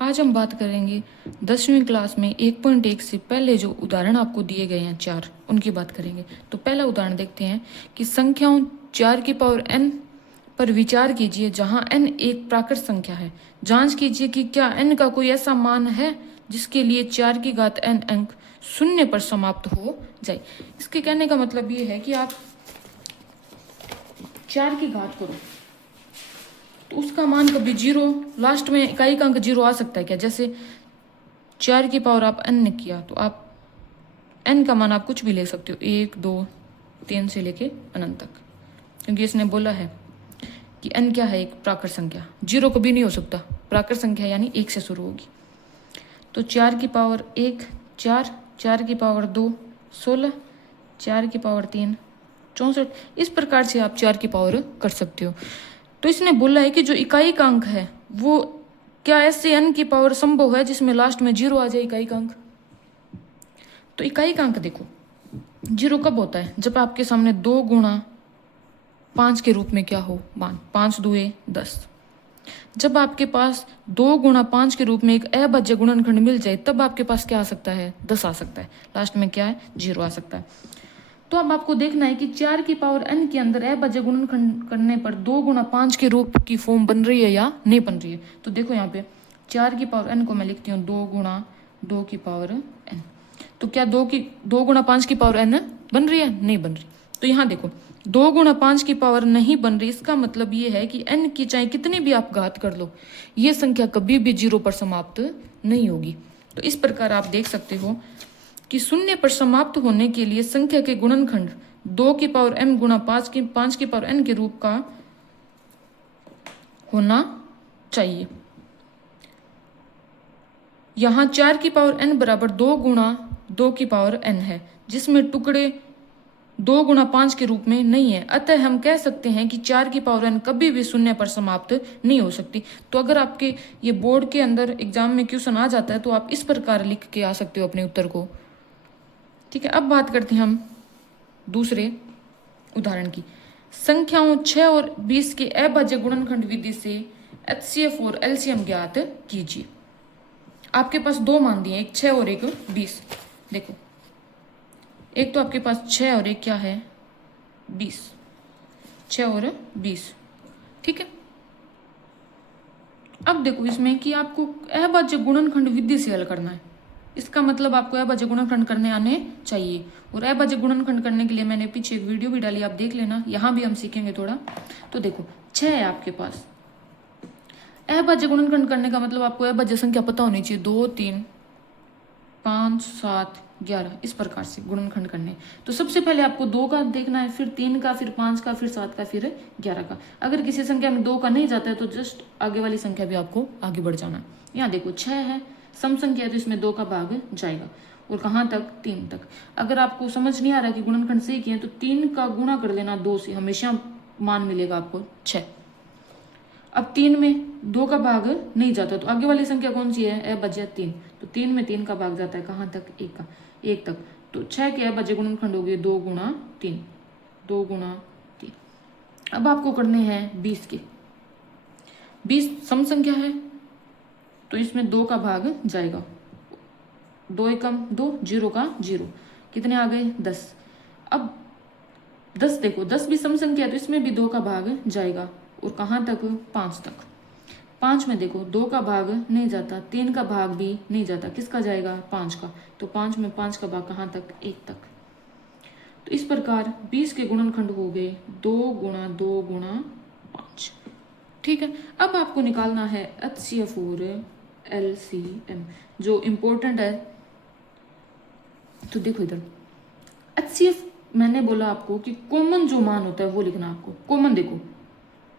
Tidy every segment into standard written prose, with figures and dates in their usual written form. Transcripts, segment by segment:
आज हम बात करेंगे 10वीं क्लास में 1.1 से पहले जो उदाहरण आपको दिए गए हैं 4, उनकी बात करेंगे। तो पहला उदाहरण देखते हैं कि संख्याओं 4 की पावर n पर विचार कीजिए जहां n एक प्राकृत संख्या है। जांच कीजिए कि क्या n का कोई ऐसा मान है जिसके लिए 4 की घात n अंक शून्य पर समाप्त हो जाए। इसके कहने का मतलब ये है कि आप 4 की घात करो तो उसका मान कभी 0, लास्ट में इकाई का अंक 0 आ सकता है क्या? जैसे 4 की पावर आप n ने किया तो आप n का मान आप कुछ भी ले सकते हो, 1 2 3 से लेके अनंत तक, क्योंकि इसने बोला है कि n क्या है? एक प्राकृत संख्या। 0 कभी नहीं हो सकता, प्राकृत संख्या यानी 1 से शुरू होगी। तो 4 की पावर 1 4, 4 की पावर 2 16, 4 की पावर 3 64। इस प्रकार से आप 4 की पावर कर सकते हो। तो इसने बोला है कि जो इकाई का अंक है वो क्या ऐसे n की पावर संभव है जिसमें लास्ट में 0 आ जाए इकाई का अंक? तो इकाई का अंक देखो 0 कब होता है? जब आपके सामने 2 गुणा 5 के रूप में क्या हो मान, 5 दुए 10। जब आपके पास 2 गुणा 5 के रूप में एक अभाज्य गुणनखंड मिल जाए तब आपके पास क्या आ सकता है? 10 आ सकता है। लास्ट में क्या है? 0 आ सकता है। तो अब आपको देखना है कि 4 की पावर n के अंदर अभाज्य गुणनखंड करने पर 2 गुणा 5 के रूप की फॉर्म बन रही है या नहीं बन रही है। तो देखो यहाँ पे 4 की पावर n को मैं लिखती हूँ 2 गुणा 2 की पावर n। तो क्या 2 गुणा 5 की पावर n बन रही है? नहीं बन रही। तो यहाँ देखो 2 गुणा 5 की पावर नहीं बन रही, इसका मतलब ये है कि n की चाहे कितनी भी आप घात कर लो ये संख्या कभी भी 0 पर समाप्त नहीं होगी। तो इस प्रकार आप देख सकते हो कि शून्य पर समाप्त होने के लिए संख्या के गुणनखंड 2 की पावर m गुणा 5 की पावर n के रूप का होना चाहिए। यहाँ 4 की पावर n बराबर 2 गुणा 2 की पावर n है, जिसमें टुकड़े 2 गुणा 5 के रूप में नहीं है। अतः हम कह सकते हैं कि 4 की पावर n कभी भी शून्य पर समाप्त नहीं हो सकती। तो अगर आपके ये बोर्ड के अंदर एग्जाम में क्वेश्चन आ जाता है तो आप इस प्रकार लिख के आ सकते हो अपने उत्तर को। ठीक है, अब बात करते हैं हम दूसरे उदाहरण की। संख्याओं 6 और 20 के अभाज्य गुणनखंड विधि से HCF और LCM ज्ञात कीजिए। आपके पास दो मान दिए, एक 6 और एक 20। देखो एक तो आपके पास 6 और एक क्या है 20, 6 और 20। ठीक है, अब देखो इसमें कि आपको अभाज्य गुणनखंड विधि से हल करना है। इसका मतलब आपको अभाज्य गुणनखंड करने आने चाहिए। और अभाज्य गुणनखंड करने के लिए मैंने पीछे एक वीडियो भी डाली, आप देख लेना, यहाँ भी हम सीखेंगे थोड़ा। तो देखो 6 है आपके पास, अभाज्य गुणनखंड करने का मतलब आपको अभाज्य संख्या पता होनी चाहिए। 2 3 5 7 11 इस प्रकार से गुणनखंड करने। तो सबसे पहले आपको 2 का देखना है, फिर 3 का, फिर 5 का, फिर 7 का, फिर 11 का। अगर किसी संख्या में 2 का नहीं जाता है तो जस्ट आगे वाली संख्या भी आपको आगे बढ़ जाना है। यहाँ देखो 6 है, सम संख्या है तो इसमें 2 का भाग जाएगा। और कहाँ तक? 3 तक। अगर आपको समझ नहीं आ रहा कि गुणनखंड सही किए तो 3 का गुणा कर लेना 2 से, हमेशा मान मिलेगा आपको 6। अब 3 में 2 का भाग नहीं जाता तो आगे वाली संख्या कौन सी है? अभाज्य 3। तो 3 में 3 का भाग जाता है कहाँ तक? 1 का, 1 तक। तो 6 के अभाज्य गुणनखंड हो गए 2 गुणा 3, 2 गुणा 3। अब आपको करने हैं 20 के। 20 सम संख्या है तो इसमें 2 का भाग जाएगा, 2 एकम 2, 0 का 0, कितने आ गए? 10। अब 10 देखो 10 भी सम संख्या है तो इसमें भी 2 का भाग जाएगा। और कहाँ तक? 5 तक। 5 में देखो 2 का भाग नहीं जाता, 3 का भाग भी नहीं जाता, किसका जाएगा? 5 का। तो 5 में 5 का भाग कहाँ तक? 1 तक। तो इस प्रकार 20 के गुणनखंड हो गए 2 गुणा 2 गुणा 5। ठीक है, अब आपको निकालना है HCF और LCM जो इम्पोर्टेंट है। तो देखो इधर HCF मैंने बोला आपको कि कॉमन जो मान होता है वो लिखना आपको। कॉमन देखो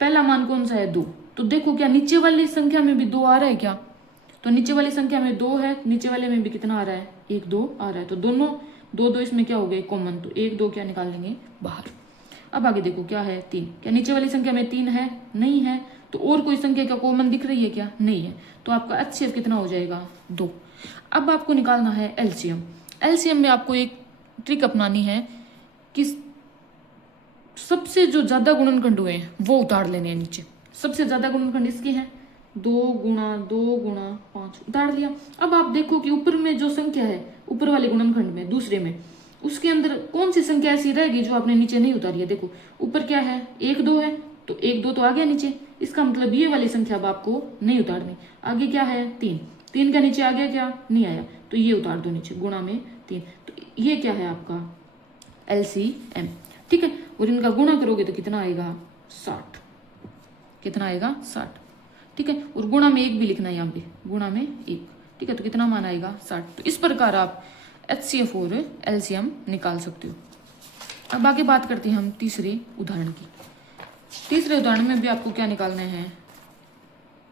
पहला मान कौन सा है? 2। तो देखो क्या नीचे वाली संख्या में भी 2 आ रहा है क्या? तो नीचे वाली संख्या में 2 है, नीचे वाले में भी कितना आ रहा है? 1 2 आ रहा है। तो दोनों 2 2 इसमें क्या हो गए? कॉमन। तो 1 2 क्या निकाल लेंगे? बाहर। अब आगे देखो क्या है? 3। क्या नीचे वाली संख्या में 3 है? नहीं है। तो और कोई संख्या क्या कॉमन दिख रही है क्या? नहीं है। तो आपका HCF कितना हो जाएगा? 2। अब आपको निकालना है LCM। LCM में आपको एक ट्रिक अपनानी है कि सबसे जो ज्यादा गुणनखंड हुए हैं वो उतार लेने हैं नीचे। सबसे ज्यादा गुणनखंड इसके हैं 5 उतार लिया। अब आप देखो कि ऊपर में जो संख्या है, ऊपर वाले गुणनखंड में दूसरे में, उसके अंदर कौन सी संख्या ऐसी रहेगी जो आपने नीचे नहीं उतारी है। देखो ऊपर क्या है, 1 2 है, तो 1 2 तो आ गया नीचे, इसका मतलब ये वाली संख्या अब आपको नहीं उतारनी। आगे क्या है, 3, 3 का नीचे आ गया क्या, नहीं आया, तो ये उतार दो नीचे, गुणा में 3। तो ये क्या है आपका LCM, ठीक है। और इनका गुणा करोगे तो कितना आएगा, 60, कितना आएगा 60, ठीक है। और गुणा में 1 भी लिखना है यहाँ पे, गुणा में 1, ठीक है। तो कितना मान आएगा, 60। तो इस प्रकार आप HCF और LCM निकाल सकते हो। अब आगे बात करते हैं हम तीसरे उदाहरण की। तीसरे उदाहरण में भी आपको क्या निकालना है,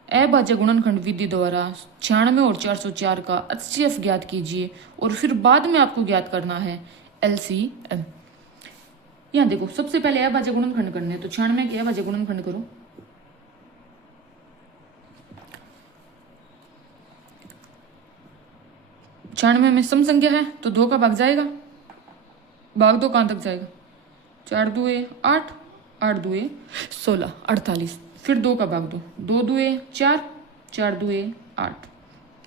अभाज्य गुणनखंड विधि द्वारा 96 और 404 का HCF ज्ञात कीजिए और फिर बाद में आपको ज्ञात करना है LCM। यहाँ देखो सबसे पहले अभाज्य गुणनखंड करने हैं, तो 96 के अभाज्य गुणनखंड करो। छियानवे में सम संख्या है तो 2 का भाग जाएगा, भाग 2 कहाँ तक जाएगा, 4 2 8, 8 2 16, 48, फिर 2 का भाग 2, 2 2 4, 4 2 8,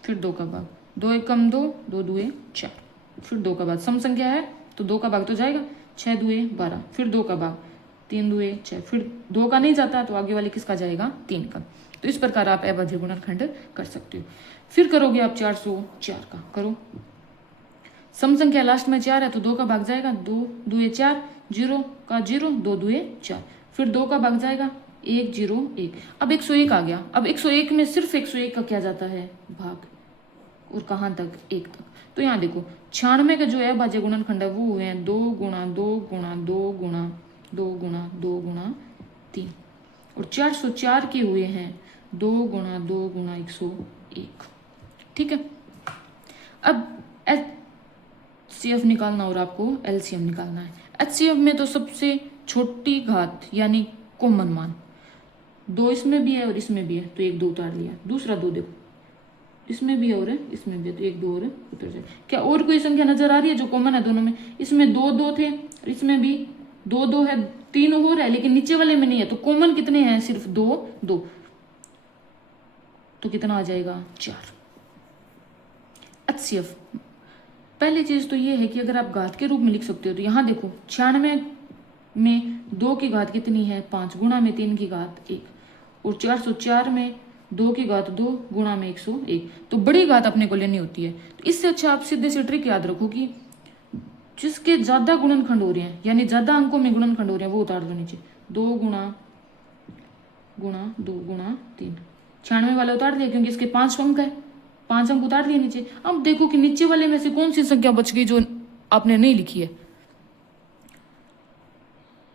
फिर 2 का भाग, 2 1 कम 2, 2 2 4, फिर 2 का भाग, सम संख्या है तो 2 का भाग तो जाएगा, 6 2 12, फिर 2 का भाग, 3 2 6, फिर 2 का नहीं जाता तो आगे वाले किसका जाएगा, 3 का। तो इस प्रकार आप अभाज्य गुणनखंड कर सकते हो। फिर करोगे आप 404 का, करो। सम संख्या लास्ट में 4 है तो 2 का भाग जाएगा, 2 2 4, 0 का 0, 2 2 4, फिर 2 का भाग जाएगा, 1 0 1। अब 101 आ गया। अब 101 में सिर्फ 101 का क्या जाता है, भाग, और कहाँ तक, 1 तक। तो यहाँ देखो 96 का जो अभाज्य गुणनखंड है वो हुए हैं 2 गुणा 2 गुणा 2 गुणा 2 गुणा 2 गुणा 3, और 404 के हुए हैं 2 गुणा 2 गुणा 101, ठीक है। अब HCF निकालना और आपको LCM निकालना है। HCF में तो सबसे छोटी घात यानी कॉमन मान 2 इसमें भी है और इसमें भी है, तो 1 2 उतार लिया। दूसरा 2 देखो, इसमें भी है और इसमें भी है, तो 1 2 और उतर जाए। क्या और कोई संख्या नजर आ रही है जो कॉमन है दोनों में? इसमें 2 2 थे, इसमें भी 2 2 है, 3 और है, लेकिन नीचे वाले में नहीं है। तो कॉमन कितने हैं, सिर्फ 2 2, तो कितना आ जाएगा, 4। HCF पहली चीज तो ये है कि अगर आप घात के रूप में लिख सकते हो तो यहाँ देखो 96 में 2 की घात कितनी है, 5, गुणा में 3 की घात 1, और 404 में 2 की घात 2 गुणा में 101। तो बड़ी घात अपने को लेनी होती है। तो इससे अच्छा आप सीधे से ट्रिक याद रखो कि जिसके ज्यादा गुणनखंड हो रहे हैं यानी ज्यादा अंकों में गुणनखंड हो रहे हैं वो उतार दो नीचे, 2 गुणा 2 गुणा 3। 96 वाला उतार दिया क्योंकि इसके 5 अंक है, 5 अंक उतार दिए नीचे। अब देखो कि नीचे वाले में से कौन सी संख्या बच गई जो आपने नहीं लिखी है।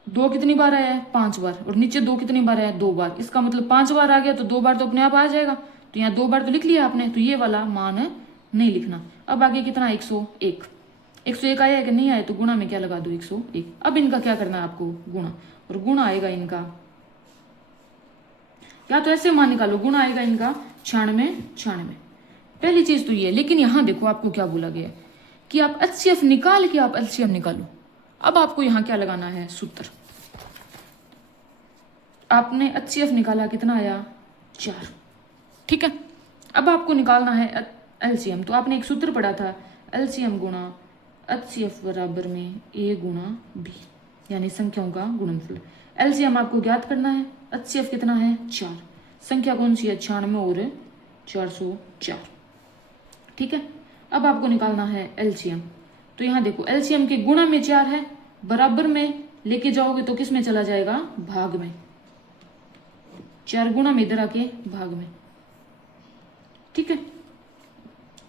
2 कितनी बार आया है, 5 बार, और नीचे 2 कितनी बार आया है, 2 बार। इसका मतलब 5 बार आ गया तो 2 बार तो अपने आप आ जाएगा। तो यहाँ 2 बार तो लिख लिया आपने, तो ये वाला मान नहीं लिखना। अब आगे कितना, 101। 101 आया है कि नहीं आया, तो गुणा में क्या लगा दो, 101। अब इनका क्या करना है आपको, गुणा, और गुणा आएगा इनका, या तो ऐसे मान निकालो, गुणा आएगा इनका 96। पहली चीज तो ये। लेकिन यहां देखो आपको क्या बोला गया कि आप HCF निकाल के आप LCM निकालो। अब आपको यहां क्या लगाना है, सूत्र। आपने HCF निकाला, कितना आया, 4, ठीक है। अब आपको निकालना है LCM। तो आपने एक सूत्र पढ़ा था, LCM गुणा HCF बराबर में A गुणा B, यानी संख्याओं का गुणनफल। LCM आपको ज्ञात करना है। HCF कितना है, 4, संख्या कौन सी है, 96 और 404, ठीक है। अब आपको निकालना है LCM। तो यहाँ देखो LCM के गुणा में 4 है, बराबर में लेके जाओगे तो किस में चला जाएगा, भाग में। 4 गुणा में इधर आके भाग में, ठीक है।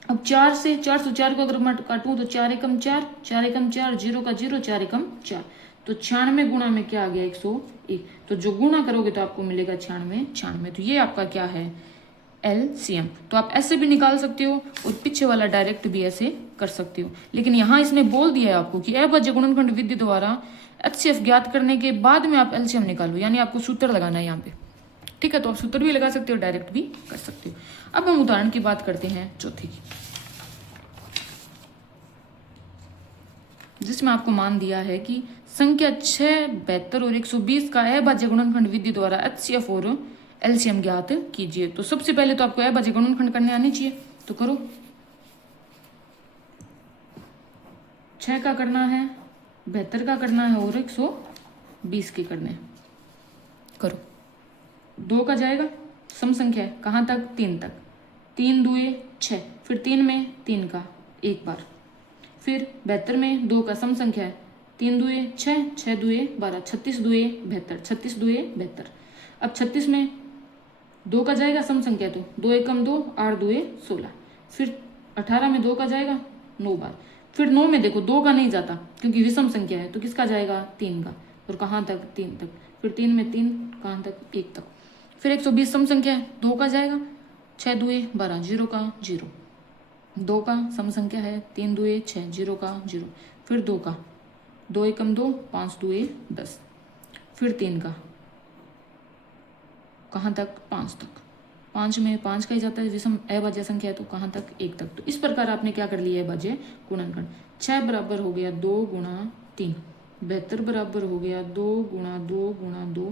अब 4 से 404 को अगर मैं काटूं तो 4 एकम 4, 4 एकम 4, 0 का 0, 4 एकम 4, तो 96 गुणा में क्या आ गया, 101। तो जो गुणा करोगे तो आपको मिलेगा 96। तो ये आपका क्या है, LCM। तो आप ऐसे भी निकाल सकते हो और पीछे वाला डायरेक्ट भी ऐसे कर सकते हो। लेकिन यहाँ इसने बोल दिया है आपको कि अभाज्य गुणनखंड विधि द्वारा HCF ज्ञात करने के बाद में आप LCM निकालो, यानी आपको सूत्र लगाना है यहाँ पे, ठीक है। तो आप सूत्र भी लगा सकते हो, डायरेक्ट भी कर सकते हो। अब हम उदाहरण की बात करते हैं चौथी की, जिसमें आपको मान दिया है कि संख्या 6, 72 और 120 का अभाज्य गुणनखंड विधि द्वारा HCF और एलसीएम ज्ञात कीजिए। तो सबसे पहले तो आपको अभाज्य गुणनखंड करने आने चाहिए, तो करो। 6 का करना है, 72 का करना है और 120 के करने हैं। करो। 2 का जाएगा, सम संख्या है, कहाँ तक? 3 तक। 3 दुए 6, फिर 3 में 3 का एक बार, फिर 72 में 2 का सम संख्या है, 3 दुए 6, 6 दुए 12, 36 दुए 72, 36 दुए 72। अब 36 में 2 का जाएगा सम संख्या, तो 2 एकम 2, 8 दुए 16, फिर 18 में 2 का जाएगा 9 बार, फिर 9 में देखो 2 का नहीं जाता क्योंकि विषम संख्या है, तो किसका जाएगा? 3 का, और कहाँ तक? 3 तक, फिर 3 में 3 कहाँ तक? 1 तक, फिर 120 सम संख्या है, 2 का जाएगा, 6 दुए 12, 0 का 0, 2 का सम संख्या है, 3 दुए 6, 0 का 0, फिर 2 का, 2 एकम 2, 5 दुए 10, फिर 3 का कहाँ तक? 5 तक, 5 में 5 का ही जाता है, विषम अभाज्य संख्या है, तो कहाँ तक? 1 तक। तो इस प्रकार आपने क्या कर लिया? अभाज्य गुणनखंड। 6 बराबर हो गया 2 गुणा 3, 72 बराबर हो गया 2 गुणा 2 गुणा 2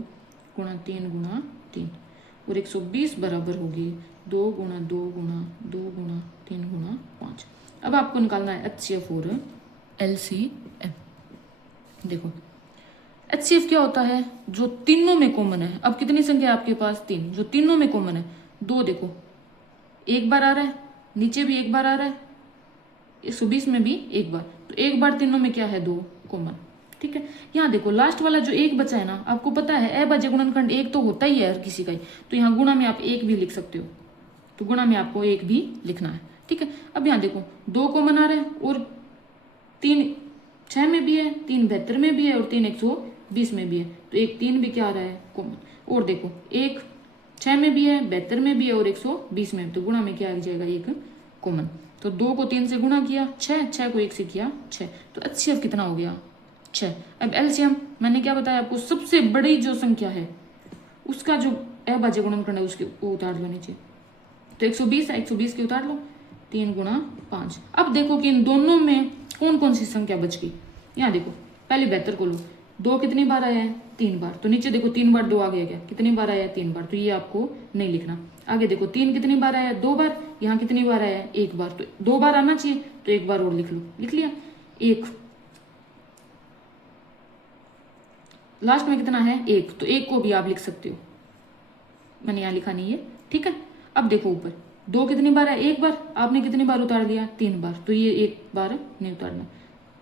गुणा 3 गुणा 3, और 120 बराबर होगी 2 गुणा 2 गुणा 2 गुणा 3 गुणा 5। अब आपको निकालना है HCF और LCM। देखो HCF क्या होता है? जो तीनों में कॉमन है। अब कितनी संख्या है आपके पास? 3। जो तीनों में कॉमन है, 2 देखो एक बार आ रहा है, नीचे भी एक बार आ रहा है, 120 में भी एक बार, तो एक बार तीनों में क्या है? 2 कॉमन। ठीक है, यहाँ देखो लास्ट वाला जो एक बचा है ना, आपको पता है अभाज्य गुणनखंड एक तो होता ही है हर किसी का ही, तो यहाँ गुणा में आप 1 भी लिख सकते हो, तो गुणा में आपको 1 भी लिखना है। ठीक है, अब यहाँ देखो 2 कॉमन आ रहे हैं, और 3 6 में भी है, 3 72 में भी है, और 3 120 में भी है, तो एक 3 भी क्या आ रहा है? कॉमन। और देखो 1 6 में भी है, 72 में भी है, और 120 में, तो गुणा में क्या आ जाएगा? 1 कॉमन। तो 2 को 3 से गुणा किया 6, 6 को 1 से किया 6, तो HCF कितना हो गया? 6। अब LCM मैंने क्या बताया आपको? सबसे बड़ी जो संख्या है उसका जो अभाज्य गुणनखंड है उसके वो उतार लो नीचे, तो 120 है, 120 के उतार लो, 3 गुणा 5। अब देखो कि इन दोनों में कौन कौन सी संख्या बच गई। यहाँ देखो पहले 72 को लो, 2 कितनी बार आया है? 3 बार, तो नीचे देखो 3 बार 2 आ गया क्या? कितनी बार आया है? 3 बार, तो ये आपको नहीं लिखना। आगे देखो 3 कितनी बार आया है? 2 बार, यहाँ कितनी बार आया है? 1 बार, तो 2 बार आना चाहिए, तो 1 बार और लिख लो, लिख लिया। 1 लास्ट में कितना है? 1, तो 1 को भी आप लिख सकते हो, मैंने यहाँ लिखा नहीं है। ठीक है, अब देखो ऊपर 2 कितनी बार है? 1 बार, आपने कितनी बार उतार दिया? 3 बार, तो ये 1 बार नहीं उतारना,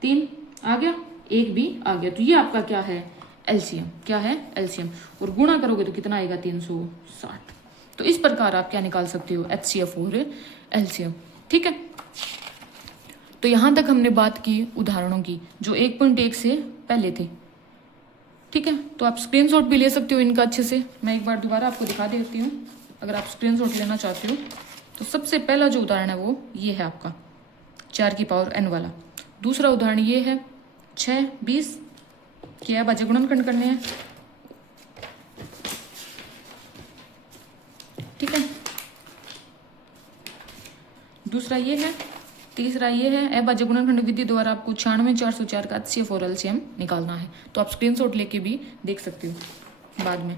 3 आ गया, 1 भी आ गया, तो ये आपका क्या है? LCM। क्या है? LCM। और गुणा करोगे तो कितना आएगा? 360। तो इस प्रकार आप क्या निकाल सकते हो? HCF और LCM। ठीक है, तो यहाँ तक हमने बात की उदाहरणों की जो 1.1 से पहले थे। ठीक है, तो आप स्क्रीनशॉट भी ले सकते हो इनका अच्छे से। मैं एक बार दोबारा आपको दिखा देती हूँ अगर आप स्क्रीनशॉट लेना चाहते हो। तो सबसे पहला जो उदाहरण है वो ये है आपका 4 की पावर n वाला। दूसरा उदाहरण ये है 6 20 के अभाज्य गुणनखंड करने हैं। ठीक है, दूसरा ये है, तीसरा ये है। अभाज्य गुणनखंड विधि द्वारा आपको 96 404 का HCF और LCM निकालना है, तो आप स्क्रीनशॉट लेके भी देख सकते हो बाद में।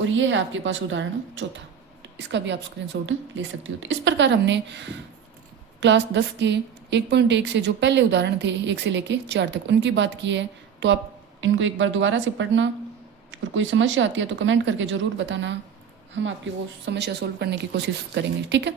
और ये है आपके पास उदाहरण चौथा, इसका भी आप स्क्रीनशॉट ले सकते हो। तो इस प्रकार हमने क्लास 10 के 1.1 से जो पहले उदाहरण थे 1 से लेके 4 तक उनकी बात की है। तो आप इनको एक बार दोबारा से पढ़ना, और कोई समस्या आती है तो कमेंट करके ज़रूर बताना, हम आपकी वो समस्या सोल्व करने की कोशिश करेंगे। ठीक है।